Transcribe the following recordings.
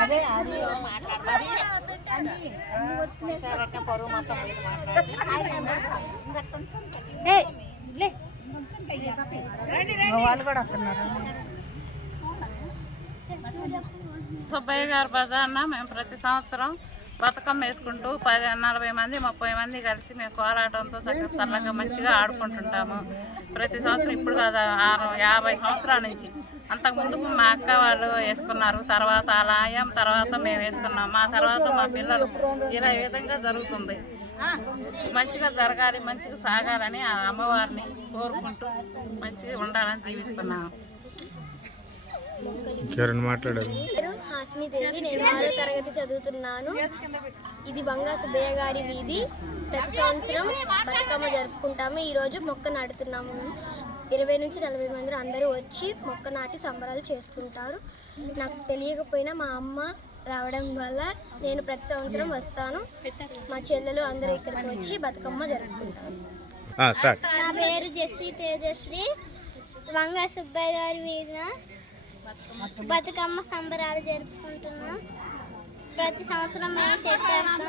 అదే అది అది ఏయ్, లే. మా వాళ్ళు కూడా వస్తున్నారు సుబ్బయ్య గారి బజార్న మేము ప్రతి సంవత్సరం బతుకమ్మ వేసుకుంటూ పది నలభై మంది ముప్పై మంది కలిసి మేము కోలాటంతో చక్కగా చల్లగా మంచిగా ఆడుకుంటుంటాము. ప్రతి సంవత్సరం ఇప్పుడు కాదు ఆరు యాభై సంవత్సరాల నుంచి. అంతకుముందు మా అక్క వాళ్ళు వేసుకున్నారు. తర్వాత అలా తర్వాత మేము వేసుకున్నాం. మా తర్వాత మా పిల్లలు ఇలా ఈ విధంగా జరుగుతుంది. మంచిగా జరగాలి మంచిగా సాగాలని ఆ అమ్మవారిని కోరుకుంటూ మంచిగా ఉండాలని జీవిస్తున్నాము. మాట్లాడారు? పేరు హాసిని దేవి నేను ఆరో తరగతి చదువుతున్నాను. ఇది బంగా సుబ్బయ్య గారి వీధి. ప్రతి సంవత్సరం బతుకమ్మ జరుపుకుంటాము. ఈరోజు మొక్క నాటుతున్నాము. ఇరవై నుంచి నలభై మంది అందరూ వచ్చి మొక్క నాటి సంబరాలు చేసుకుంటారు. నాకు తెలియకపోయినా మా అమ్మ రావడం వల్ల నేను ప్రతి సంవత్సరం వస్తాను. మా చెల్లెలు అందరూ ఇక్కడికి వచ్చి బతుకమ్మ జరుపుకుంటారు. ఆ, స్టార్ట్. నా పేరు జెస్సీ తేజశ్రీ. వంగ సుబ్బయ్య గారి వీధిన బతుకమ్మ సంబరాలు జరుపుకుంటున్నాం. ప్రతి సంవత్సరం మేము చెట్టు వేస్తాం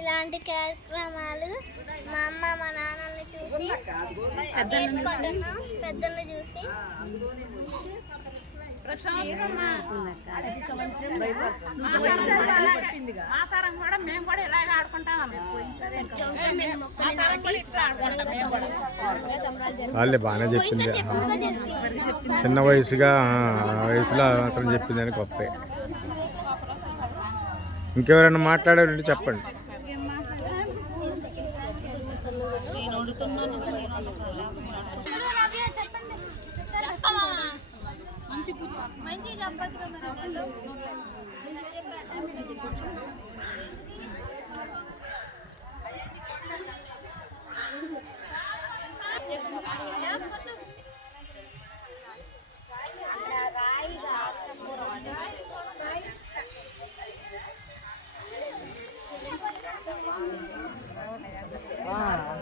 ఇలాంటి కార్యక్రమాలు మా అమ్మ మా నాన్నల్ని చూసి నేర్చుకుంటున్నాం. పెద్దల్ని చూసి. మా తరం కూడా మేము కూడా ఇలాగే వాళ్ళే బాగానే చెప్పింది. చిన్న వయసుగా వయసులో అతను చెప్పింది అని గొప్ప. ఇంకెవరైనా మాట్లాడారంటే చెప్పండి. మంచి చెప్పచ్చు కదా